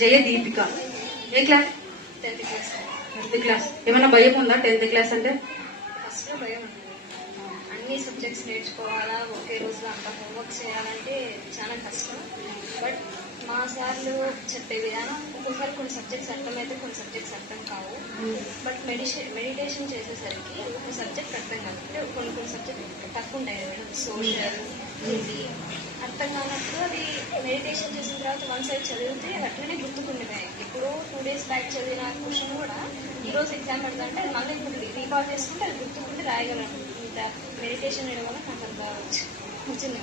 జయదీపిక. ఏ class? 10th class. ఏమైనా భయం ఉందా 10th క్లాస్ అంటే? ఫస్ట్ లో భయం ఉంది. అన్ని సబ్జెక్ట్స్ నేర్చుకోవాలా, ఒకే రోజులో అంత హోంవర్క్ చేయాలంటే చాలా కష్టం. బట్ మా సార్లు చెప్పే విధానం ఒక్కొక్కరు కొన్ని సబ్జెక్ట్స్ అర్థమైతే కొన్ని సబ్జెక్ట్స్ అర్థం కావు. బట్ మెడిటేషన్ చేసేసరికి ఒక సబ్జెక్ట్ అర్థం కాదు. కొన్ని సబ్జెక్ట్ టఫ్ ఉంటాయి మేడం. సోషల్, హిందీ అర్థం కానప్పుడు అది మెడిటేషన్ చేసిన తర్వాత వన్ సైడ్ చదివితే అట్లనే గుర్తుకుండిపోయాయి. ఇప్పుడు 2 days బ్యాక్ చదివిన క్వశ్చన్ కూడా ఈరోజు ఎగ్జామ్ పెడతాంటే అది మళ్ళీ ఇప్పుడు రీకాల్ చేసుకుంటే అది గుర్తుకుంటే రాయగలను. ఇంత మెడిటేషన్ చేయడం వల్ల నాకు అంత వచ్చింది.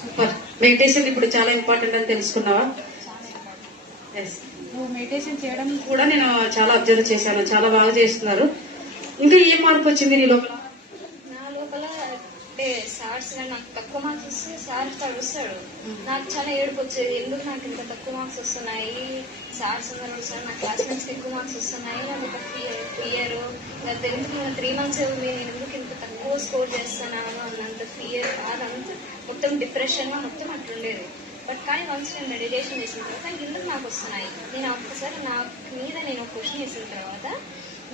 సూపర్. మెడిటేషన్ ఇప్పుడు చాలా ఇంపార్టెంట్ అని తెలుసుకున్నావా? నువ్వు మెడిటేషన్ చేయడం కూడా నేను చాలా అబ్జర్వ్ చేశాను. చాలా బాగా చేస్తున్నారు. ఇంకా ఏం మార్పు వచ్చింది నీ లోపల? నా లోపల అంటే సార్స్ నాకు తక్కువ మార్క్స్ వస్తే సార్ వస్తాడు. నాకు చాలా ఏడుపు వచ్చేది. ఎందుకు నాకు ఇంత తక్కువ మార్క్స్ వస్తున్నాయి, సార్స్ అందరూ వస్తారు, నా క్లాస్మేట్స్ ఎక్కువ మార్క్స్ వస్తున్నాయి. నాకు ఒక ఫియర్. ఎందుకు నేను 3 months నేను ఎందుకు ఇంత తక్కువ స్కోర్ చేస్తున్నాను అన్నంత ఫియర్, అదంతా మొత్తం డిప్రెషన్ గా మొత్తం అట్లుండేది. బట్ కానీ వన్స్ నేను మెడిటేషన్ చేసిన తర్వాత ఎందుకు నాకు వస్తున్నాయి, నేను ఒక్కసారి నా మీద నేను ఒక క్వశ్చన్ వేసిన తర్వాత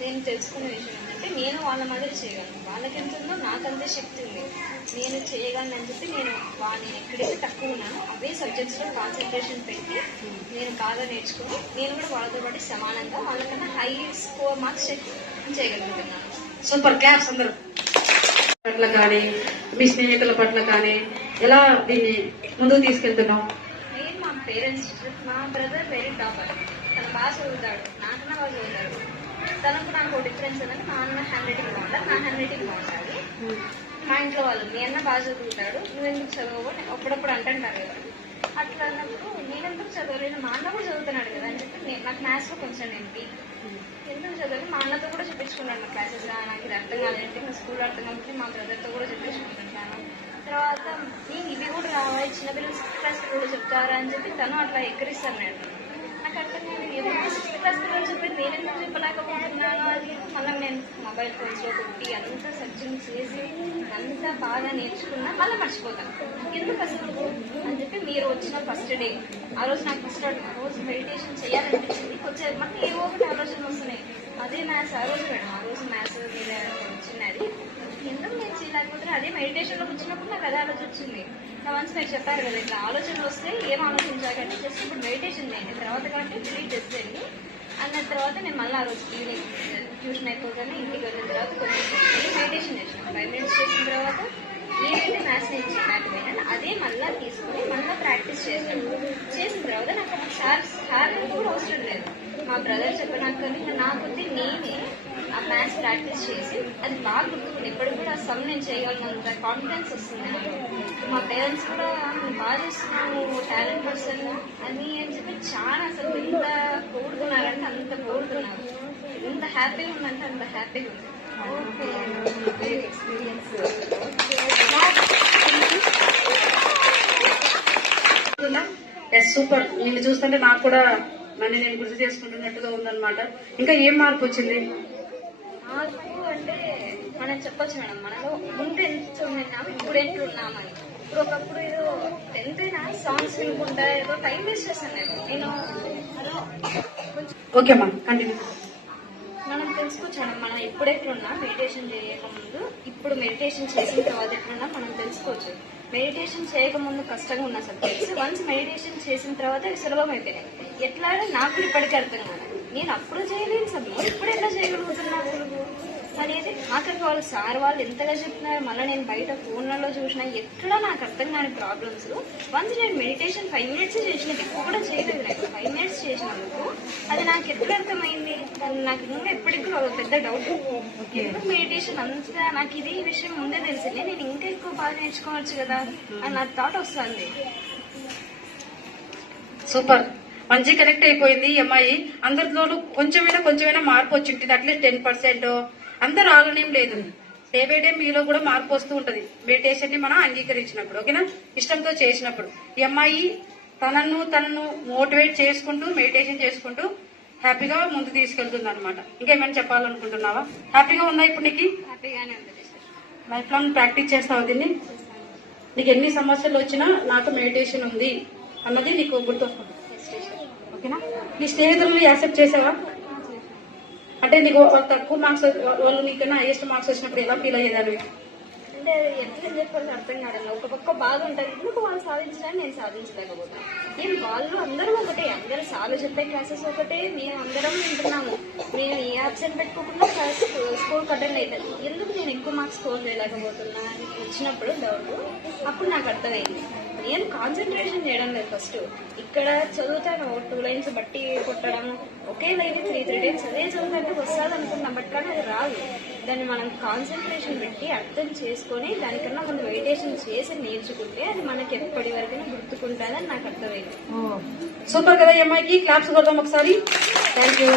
నేను తెలుసుకునే విషయం ఏంటంటే నేను వాళ్ళ మాదిరి చేయగలను. వాళ్ళకి ఎంత ఉందో నాకంతే శక్తి ఉంది, నేను చేయగలను అని చెప్పి నేను ఎక్కడైతే తక్కువ ఉన్నానో అవే సబ్జెక్ట్స్ లో కాన్సన్ట్రేషన్ పెట్టి నేను బాగా నేర్చుకుని నేను కూడా వాళ్ళతో పాటు సమానంగా వాళ్ళకన్నా హై స్కోర్ మార్క్స్ చేయగలుగుతున్నాను. సూపర్. క్లాస్ అందరూ పట్ల కానీ మీ స్నేహితుల పట్ల కానీ ఎలా దీన్ని ముందుకు తీసుకెళ్తున్నావు? నేను మా పేరెంట్స్, మా బ్రదర్ వెరీ టాపర్, తను బాగా చదువుతాడు, నాకన్నా బాగా చదువుతాడు. తనకు నాకు డిఫరెన్స్ ఏంటంటే మా అన్న హ్యాండ్ రైటింగ్ బాగుంటుంది, నా హ్యాండ్ రైటింగ్ బాగుంటుంది. మా ఇంట్లో వాళ్ళు మీ అన్న బాగా చదువుతాడు, నువ్వు ఎందుకు చదువు అప్పుడప్పుడు అంటుంటారు కదా. అట్లా అన్నప్పుడు నేను ఎందుకు చదవలేదు, మా అన్న కూడా చదువుతున్నాడు కదా అని చెప్పి నాకు మ్యాథ్స్ లో కొంచెం నేను వీక్, ఎందుకు చదవాలి మా అన్నతో కూడా చెప్పించుకున్నాను. నా క్లాసెస్ నాకు ఇది అర్థం కాలేదంటే మా స్కూల్ అర్థం కాబట్టి మా బ్రదర్తో కూడా చెప్పించుకుంటున్నాను. తర్వాత నేను ఇవి కూడా రావాలి, చిన్నపిల్లలు 6th class పిల్లలు చెప్తారా అని చెప్పి తను అట్లా ఎక్కరిస్తాను. నేను నాకు అర్థం కాదు, ఏదైనా 6th class పిల్లలు చెప్పేది నేను ఎందుకు చెప్పలేకపోతున్నాను. అది మళ్ళీ నేను మొబైల్ ఫోన్స్ లో కొట్టి అంతా సర్చింగ్ చేసి అంతా బాగా నేర్చుకున్నా మళ్ళీ మర్చిపోతాను. ఎందుకు అసలు అని చెప్పి మీరు వచ్చిన ఫస్ట్ డే ఆ రోజు నాకు ఫస్ట్ ఆ రోజు మెడిటేషన్ చేయాలనిపించింది. కొంచెం మళ్ళీ ఏవో ఒకటి ఆలోచనలు వస్తున్నాయి. అదే మ్యాథ్స్ ఆ రోజు మేడం, ఆ రోజు మ్యాథ్స్ మీద వచ్చినది ఎందుకు నేను చేయలేకపోతే అదే మెడిటేషన్ లో వచ్చినప్పుడు నాకు అదే ఆలోచన వచ్చింది. నా వన్స్ మీరు చెప్పారు కదా ఇట్లా ఆలోచనలు వస్తే ఏం ఆలోచించాలంటే జస్ట్ ఇప్పుడు మెడిటేషన్ చేయండి, తర్వాత కాబట్టి డిలీట్ చేసేయండి అన్న తర్వాత నేను మళ్ళీ ఆ రోజు ఈవినింగ్ ట్యూషన్ అయిపోగానే ఇంటికి వెళ్ళిన తర్వాత కొంచెం మెడిటేషన్ చేసాను. 5 minutes చేసిన తర్వాత ఏదైతే మ్యాథ్స్ నేను చెప్పాను అదే మళ్ళీ తీసుకుని మళ్ళీ ప్రాక్టీస్ చేశాను. చేసిన తర్వాత నాకు సార్ కూడా అవసరం లేదు, మా బ్రదర్ చెప్పినాక నాకొద్ది నేనే ఆ మ్యాథ్స్ ప్రాక్టీస్ చేసి అది బాగా గుర్తుకుంది. ఇప్పటికి కూడా ఆ సమ్ నేను చేయగలనంత కాన్ఫిడెన్స్ వస్తుంది. మా పేరెంట్స్ కూడా బాగా చేస్తున్నాను, టాలెంట్ పర్సన్ అని చెప్పి చాలా అసలు ఎంత పొగుడుతున్నారంటే అంత పొగుడుతున్నారు. ఎంత హ్యాపీగా ఉందంటే అంత హ్యాపీగా ఉంది. సూపర్. నేను చూస్తుంటే నాకు కూడా నన్ను నేను గుర్తు చేసుకుంటున్నట్టుగా ఉందన్నమాట. ఇంకా ఏం మార్పు వచ్చింది? మార్పు అంటే మనం చెప్పొచ్చు మేడం, మనలో ముందు ఎంత ఉన్నాము ఇప్పుడు ఎంత ఉన్నామని. ఇప్పుడు ఒకప్పుడు ఏదో 10th అయినా సాంగ్స్ వినుకుంటా ఏదో టైం వేస్ట్ చేస్తాను నేను. ఓకే అమ్మా, కంటిన్యూ. మనం తెలుసుకోవచ్చు మేడం, మనం ఎప్పుడు ఎట్లున్నా మెడిటేషన్ చేయకముందు ఇప్పుడు మెడిటేషన్ చేసిన తర్వాత ఎట్లున్నా మనం తెలుసుకోవచ్చు. మెడిటేషన్ చేయకముందు కష్టంగా ఉన్న సబ్జెక్ట్స్ వన్స్ మెడిటేషన్ చేసిన తర్వాత అవి సులభం అయిపోయినాయి. ఎట్లా నాకు ఇప్పటికీ అర్థం కాదు, నేను అప్పుడు చేయలేని సబ్జెక్ట్ ఇప్పుడు ఎట్లా చేయగలుగుతున్నా సులువు అనేది. ఆఖరికి వాళ్ళు సార్ వాళ్ళు ఎంతగా చెప్తున్నారు, మళ్ళీ నేను బయట ఫోన్లలో చూసినా ఎట్లా నాకు అర్థం కాని ప్రాబ్లమ్స్ వన్స్ నేను మెడిటేషన్ 5 minutes చేసినది ఎక్కువ కూడా చేయలేదు. నాకు 5 minutes చేసినందుకు అది నాకు ఎట్లా అర్థమైంది, నాకు ఇంకా ఎప్పటికీ పెద్ద డౌట్. ఎందుకు మెడిటేషన్ అంతా నాకు ఇది విషయం ముందే తెలిసింది, నేను ఇంకా ఎక్కువ బాగా నేర్చుకోవచ్చు కదా అని నాకు థాట్ వస్తుంది. సూపర్. మంచి కనెక్ట్ అయిపోయింది ఈ అమ్మాయి. అందరిలోనూ కొంచెమైనా మార్పు వచ్చింటుంది. అట్లీస్ట్ 10%. అందరూ ఆలోనేం లేదు, డే బై డే మీలో కూడా మార్పు వస్తూ ఉంటది మెడిటేషన్ ని మనం అంగీకరించినప్పుడు, ఓకేనా, ఇష్టంతో చేసినప్పుడు. ఈ అమ్మాయి తనను మోటివేట్ చేసుకుంటూ మెడిటేషన్ చేసుకుంటూ హ్యాపీగా ముందు తీసుకెళ్తుంది అనమాట. ఇంకేమైనా చెప్పాలనుకుంటున్నావా? హ్యాపీగా ఉందా ఇప్పుడు నీకు? హ్యాపీగానే ఉంది. లైఫ్ లాంగ్ ప్రాక్టీస్ చేస్తావు దీన్ని? నీకు ఎన్ని సమస్యలు వచ్చినా నాకు మెడిటేషన్ ఉంది అన్నది నీకు గుర్తొస్తుంది. ఓకేనా? నీ స్నేహితులను యాక్సెప్ట్ చేసావా? అంటే నీకు తక్కువ మార్క్స్ వాళ్ళు నీకన్నా హైయెస్ట్ మార్క్స్ వచ్చినప్పుడు ఎలా ఫీల్ అయ్యేదాన్ని? అంటే ఎట్లా చెప్పాలి అర్థం కాదండి. ఒక పక్క బాధ ఉంటుంది, ఎందుకు వాళ్ళు సాధించడానికి నేను సాధించలేకపోతాను. ఏం వాళ్ళు అందరూ ఒకటే, అందరూ సార్లు చెప్పే క్లాసెస్ ఒకటే, మేము అందరం వింటున్నాము. నేను ఏ ఆప్షన్ పెట్టుకోకుండా స్కూల్ అటెండ్ అవుతాను. ఎందుకు నేను ఎక్కువ మార్క్స్ స్కోర్ చేయలేకపోతున్నా అని వచ్చినప్పుడు డౌట్, అప్పుడు నాకు అర్థమైంది. నేను కాన్సన్ట్రేషన్ చేయడం లేదు. ఫస్ట్ ఇక్కడ చదువుతాను, 2 లైన్స్ బట్టి కొట్టడం, ఒకే లైన్ 3 టైమ్స్ అదే చదువుతాంటే వస్తుంది అనుకున్నాం, బట్ కానీ అది రాదు. దాన్ని మనం కాన్సన్ట్రేషన్ పెట్టి అర్థం చేసుకొని దానికన్నా మనం మెడిటేషన్ చేసి నేర్చుకుంటే అది మనకి ఎప్పటి వరకైనా గుర్తుకుంటుందని నాకు అర్థమైంది. సూపర్ కదా ఈ అమ్మాయికి. క్లాప్స్ కొడదాం ఒకసారి. Thank you.